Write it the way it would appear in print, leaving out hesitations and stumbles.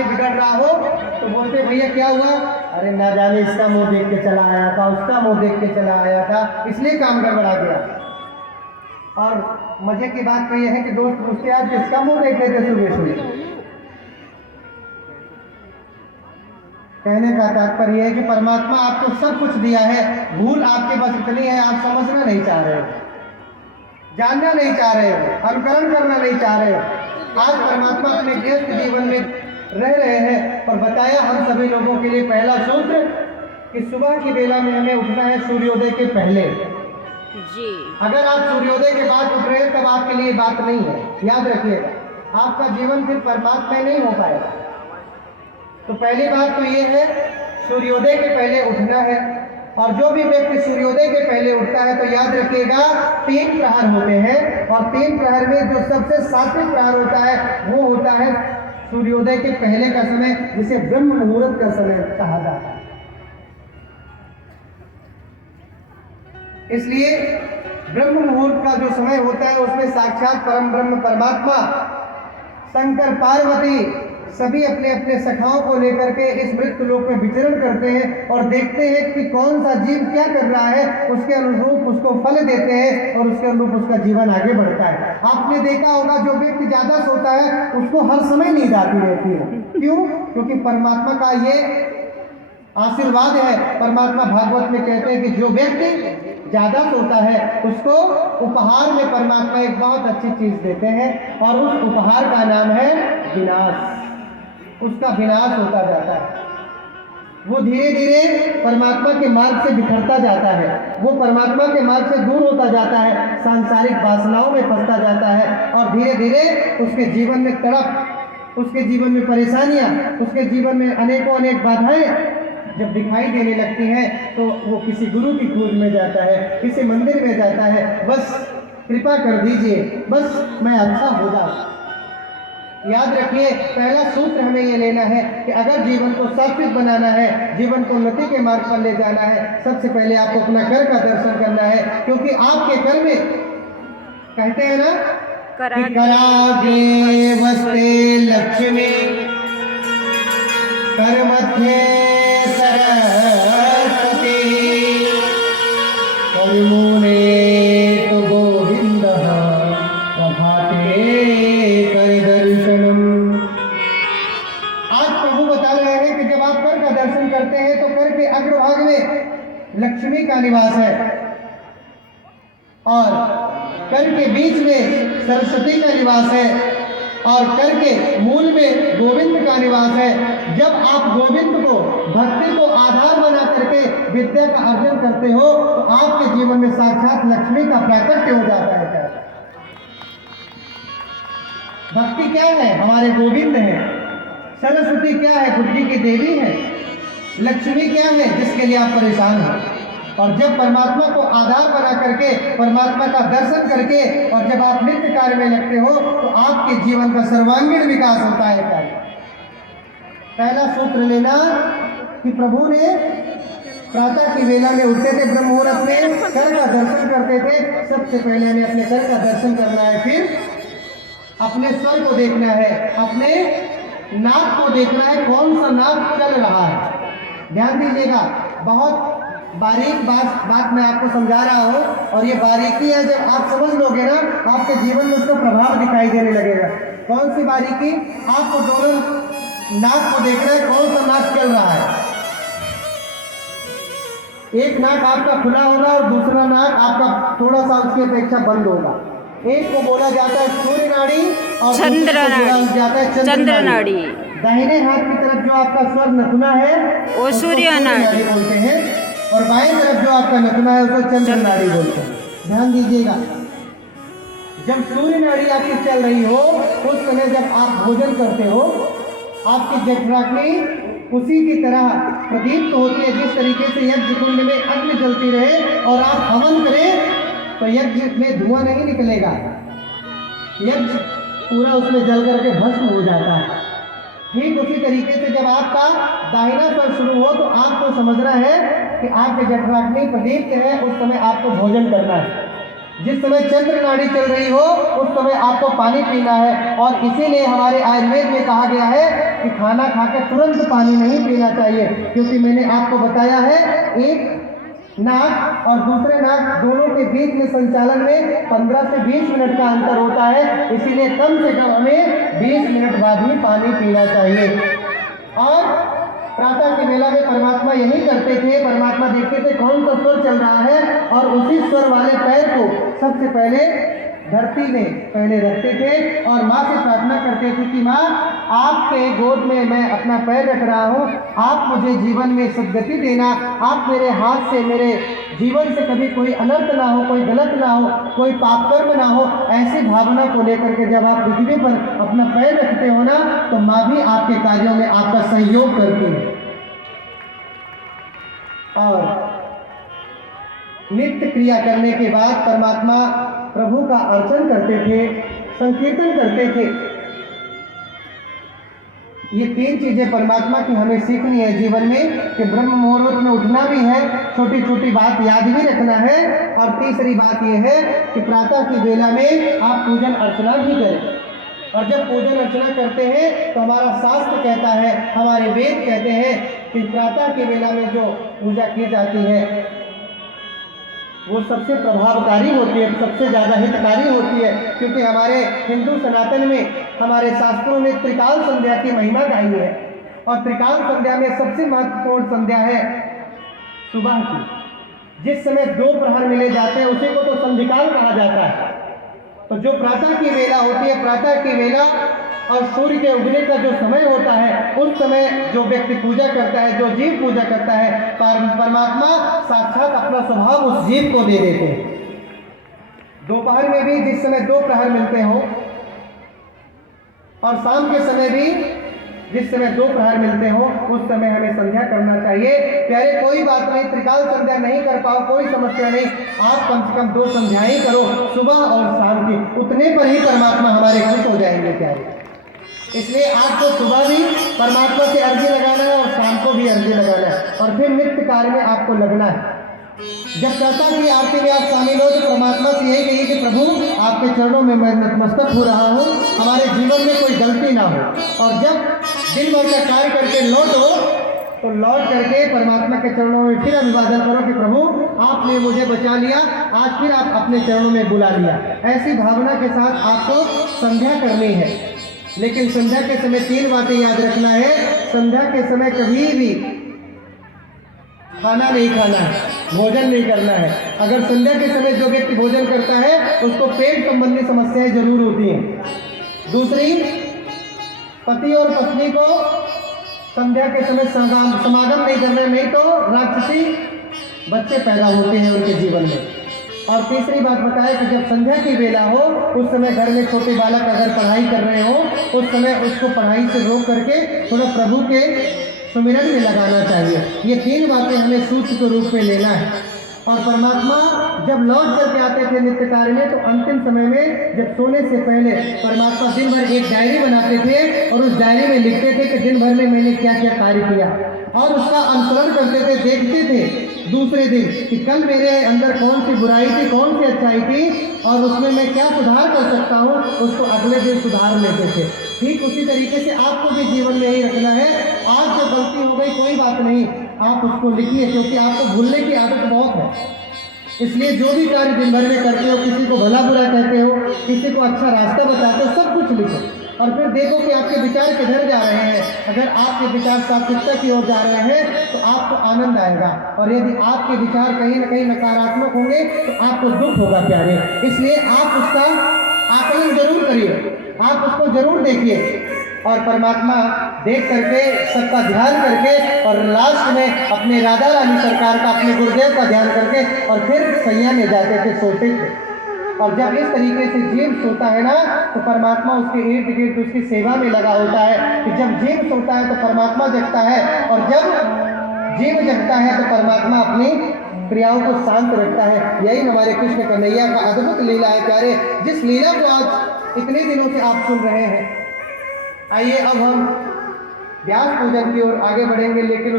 कार्य बिगड़ रहा हो तो बोलते भैया क्या हुआ, अरे ना जाने इसका मुंह देख के चला आया था, उसका मुंह देख के चला आया था, इसलिए काम गड़बड़ा गया। और मजे की बात तो यह है कि दोस्त पूछते आज किसका मुंह देख रहे थे सुबह सुबह। कहने का तात्पर्य है कि परमात्मा आपको सब कुछ दिया है, भूल आपके पास इतनी है आप समझना नहीं चाह रहे हो, जानना नहीं चाह रहे हो, अनुकरण करना नहीं चाह रहे हो। आज परमात्मा अपने व्यस्त जीवन में रह रहे हैं और बताया हम सभी लोगों के लिए पहला सूत्र कि सुबह की बेला में हमें उठना है सूर्योदय के पहले जी। अगर आप सूर्योदय के बाद उठ रहे हैं तब आपके लिए बात नहीं है, याद रखिएगा, आपका जीवन फिर परमात्मा नहीं हो पाएगा। तो पहली बात तो ये है सूर्योदय के पहले उठना है। और जो भी व्यक्ति सूर्योदय के पहले उठता है तो याद रखिएगा 3 प्रहर होते हैं और 3 प्रहर में जो सबसे सात्विक प्रहर होता है वो होता है सूर्योदय के पहले का समय, जिसे ब्रह्म मुहूर्त का समय कहा जाता है। इसलिए ब्रह्म मुहूर्त का जो समय होता है उसमें साक्षात परम ब्रह्म परमात्मा शंकर पार्वती सभी अपने अपने सखाओं को लेकर के इस मृत्यु लोक में विचरण करते हैं और देखते हैं कि कौन सा जीव क्या कर रहा है, उसके अनुरूप उसको फल देते हैं और उसके अनुरूप उसका जीवन आगे बढ़ता है। आपने देखा होगा जो व्यक्ति ज्यादा सोता है उसको हर समय नींद आती रहती है। क्यों? क्योंकि परमात्मा का ये आशीर्वाद है। परमात्मा भागवत में कहते हैं कि जो व्यक्ति ज्यादा सोता है उसको उपहार में परमात्मा एक बहुत अच्छी चीज देते हैं और उस उपहार का नाम है विनाश। उसका विनाश होता जाता है, वो धीरे धीरे परमात्मा के मार्ग से बिखरता जाता है, वो परमात्मा के मार्ग से दूर होता जाता है, सांसारिक वासनाओं में फंसता जाता है और धीरे धीरे उसके जीवन में तड़प, उसके जीवन में परेशानियां, उसके जीवन में अनेकों अनेक बाधाएं जब दिखाई देने लगती हैं तो वो किसी गुरु की खोज में जाता है, किसी मंदिर में जाता है, बस कृपा कर दीजिए, बस मैं अच्छा हो जाऊं। याद रखिए पहला सूत्र हमें ये लेना है कि अगर जीवन को सात्विक बनाना है, जीवन को उन्नति के मार्ग पर ले जाना है, सबसे पहले आपको अपना कर का दर्शन करना है। क्योंकि आपके कर में कहते हैं ना कि करागे वस्ते लक्ष्मी कर मध्य सरस्वती करमूले तो गोविंद प्रभाते कर दर्शनम। आज प्रभु बता रहे हैं कि जब आप कर का दर्शन करते हैं तो कर के अग्रभाग में लक्ष्मी का निवास है और कर के बीच में सरस्वती का निवास है और कर के मूल में गोविंद का निवास है। जब आप गोविंद को, भक्ति को आधार बना करके विद्या का अर्जन करते हो तो आपके जीवन में साक्षात लक्ष्मी का प्राकट्य हो जाता है। भक्ति क्या है? हमारे गोविंद है। सरस्वती क्या है? गुरु जी की देवी है। लक्ष्मी क्या है? जिसके लिए आप परेशान हो। और जब परमात्मा को आधार बना करके, परमात्मा का दर्शन करके और जब आप नित्य कार्य में लगते हो तो आपके जीवन का सर्वांगीण विकास होता है। पहला सूत्र लेना कि प्रभु ने प्रातः की वेला में उठते थे, ब्रह्म मुहूर्त में कर का दर्शन करते थे। सबसे पहले हमें अपने कर का दर्शन करना है, फिर अपने स्वर को देखना है, अपने नाक को देखना है, कौन सा नाक चल रहा है। ध्यान दीजिएगा, बहुत बारीक बात मैं आपको समझा रहा हूँ और ये बारीकी है, जब आप समझ लोगे ना आपके जीवन में उसका प्रभाव दिखाई देने लगेगा। कौन सी बारीकी? आपको दोनों नाक को देखना है, कौन सा नाक चल रहा है। एक नाक आपका खुला होगा और दूसरा नाक आपका थोड़ा सा उसकी अपेक्षा बंद होगा। एक को बोला जाता है सूर्य नाड़ी और चंद्र नाड़ी। चंद्र नाड़ी। दाहिने हाथ की तरफ जो आपका स्वर नथुना है वो सूर्य नाड़ी बोलते हैं और बाएं तरफ जो आपका नथुना है उसको चंद्र नाड़ी बोलते हैं। ध्यान दीजिएगा, जब सूर्य नाड़ी आपकी चल रही हो उस समय जब आप भोजन करते हो आपकी जठराग्नि उसी की तरह प्रदीप्त होती है। जिस तरीके से यज्ञ कुंड में अग्नि जलती रहे और आप हवन करें तो यज्ञ में धुआं नहीं निकलेगा, यज्ञ पूरा उसमें जल करके भस्म हो जाता है। ठीक उसी तरीके से जब आपका दाहिना स्वर शुरू हो तो आपको समझना है कि आपके जठराग्नि प्रदीप्त है, उस समय आपको भोजन करना है। जिस समय चंद्र नाड़ी चल रही हो उस समय आपको पानी पीना है। और इसीलिए हमारे आयुर्वेद में कहा गया है कि खाना खाकर तुरंत पानी नहीं पीना चाहिए, क्योंकि मैंने आपको बताया है एक नाक और दूसरे नाक दोनों के बीच में संचालन में 15 से 20 मिनट का अंतर होता है। इसीलिए कम से कम हमें 20 मिनट बाद ही पानी पीना चाहिए। और प्रातः की वेला में परमात्मा यही करते थे, परमात्मा देखते थे कौन सा स्वर चल रहा है और उसी स्वर वाले पैर को सबसे पहले धरती में पहले रखते थे और माँ से प्रार्थना करते थे कि माँ आपके गोद में मैं अपना पैर रख रहा हूँ, आप मुझे जीवन में सद्गति देना, आप मेरे हाथ से मेरे जीवन से कभी कोई अनर्थ ना हो, कोई गलत ना हो, कोई पाप कर्म ना हो। ऐसी भावना को लेकर के जब आप पृथ्वी पर अपना पैर रखते हो ना तो माँ भी आपके कार्यों में आपका सहयोग करती है। और नित्य क्रिया करने के बाद परमात्मा प्रभु का अर्चन करते थे, संकीर्तन करते थे। ये 3 चीजें परमात्मा की हमें सीखनी है जीवन में कि ब्रह्म मुहूर्त में उठना भी है, छोटी छोटी बात याद भी रखना है। और तीसरी बात यह है कि प्रातः की वेला में आप पूजन अर्चना भी करें। और जब पूजन अर्चना करते हैं तो हमारा शास्त्र कहता है, हमारे वेद कहते हैं कि प्रातः की वेला में जो पूजा की जाती है वो सबसे प्रभावकारी होती है, सबसे ज़्यादा हितकारी होती है। क्योंकि हमारे हिंदू सनातन में हमारे शास्त्रों ने त्रिकाल संध्या की महिमा गाई है। और त्रिकाल संध्या में सबसे महत्वपूर्ण संध्या है सुबह की। जिस समय 2 प्रहर मिले जाते हैं उसी को तो संधिकाल कहा जाता है। तो जो प्रातः की वेला होती है, प्रातः की वेला और सूर्य के उगने का जो समय होता है उस समय जो व्यक्ति पूजा करता है, जो जीव पूजा करता है, परमात्मा साक्षात अपना स्वभाव उस जीव को दे देते हैं। दोपहर में भी जिस समय 2 प्रहर मिलते हो और शाम के समय भी जिस समय 2 प्रहर मिलते हो उस समय हमें संध्या करना चाहिए। प्यारे कोई बात नहीं, त्रिकाल संध्या नहीं कर पाओ कोई समस्या नहीं, आप कम से कम 2 संध्याएं करो, सुबह और शाम की। उतने पर ही परमात्मा हमारे खुश हो जाएंगे प्यारे। इसलिए आपको सुबह भी परमात्मा से अर्जी लगाना है और शाम को भी अर्जी लगाना है और फिर नित्य कार्य में आपको लगना है। जब प्रातः की आरती में आप शामिल हो तो परमात्मा से यही कहिए कि प्रभु आपके चरणों में मैं नतमस्तक हो रहा हूँ, हमारे जीवन में कोई गलती ना हो। और जब दिन भर का कार्य करके लौटो तो लौट करके परमात्मा के चरणों में फिर अभिवादन करो कि प्रभु आपने मुझे बचा लिया, आज फिर आप अपने चरणों में बुला लिया। ऐसी भावना के साथ आपको संध्या करनी है। लेकिन संध्या के समय 3 बातें याद रखना है। संध्या के समय कभी भी खाना नहीं खाना है, भोजन नहीं करना है। अगर संध्या के समय जो व्यक्ति भोजन करता है उसको पेट संबंधी समस्याएं जरूर होती हैं। दूसरी, पति और पत्नी को संध्या के समय समागम नहीं करना, नहीं तो राक्षसी बच्चे पैदा होते हैं उनके जीवन में। और तीसरी बात बताए कि जब संध्या की वेला हो उस समय घर में छोटे बालक अगर पढ़ाई कर रहे हो उस समय उसको पढ़ाई से रोक करके थोड़ा प्रभु के सुमिरन में लगाना चाहिए। ये 3 बातें हमें सूत्र के रूप में लेना है। और परमात्मा जब लौट करके आते थे नित्य कार्य में तो अंतिम समय में जब सोने से पहले परमात्मा दिन भर एक डायरी बनाते थे और उस डायरी में लिखते थे कि दिन भर में मैंने क्या क्या कार्य किया और उसका अनुसरण करते थे, देखते थे दूसरे दिन कि कल मेरे अंदर कौन सी बुराई थी, कौन सी अच्छाई थी और उसमें मैं क्या सुधार कर सकता हूँ, उसको अगले दिन सुधार लेते थे। ठीक उसी तरीके से आपको भी जीवन में यही रखना है। आज जो गलती हो गई कोई बात नहीं, आप उसको लिखिए, क्योंकि आपको भूलने की आदत बहुत है। इसलिए जो भी कार्य दिन भर में करते हो, किसी को भला बुरा कहते हो, किसी को अच्छा रास्ता बताते हो, सब कुछ लिखो और फिर देखो कि आपके विचार किधर जा रहे हैं। अगर आपके विचार सात्विकता की ओर जा रहे हैं तो आपको आनंद आएगा, और यदि आपके विचार कहीं ना कहीं नकारात्मक होंगे तो आपको दुख होगा प्यारे। इसलिए आप उसका आकलन जरूर करिए, आप उसको जरूर देखिए और परमात्मा देख करके सबका ध्यान करके और लास्ट में अपने राधा रानी सरकार का, अपने गुरुदेव का ध्यान करके और फिर सैया में जाते थे, सोते थे। और जब इस तरीके से जीव सोता है ना तो परमात्मा उसके इर्द गिर्द उसकी सेवा में लगा होता है कि जब जीव सोता है तो परमात्मा जगता है और जब जीव जगता है तो परमात्मा अपनी क्रियाओं को शांत रखता है। यही हमारे कृष्ण कन्हैया का अद्भुत लीला है प्यारे, जिस लीला को आज इतने दिनों से आप सुन रहे हैं। आइए अब हम व्यास पूजन की ओर आगे बढ़ेंगे, लेकिन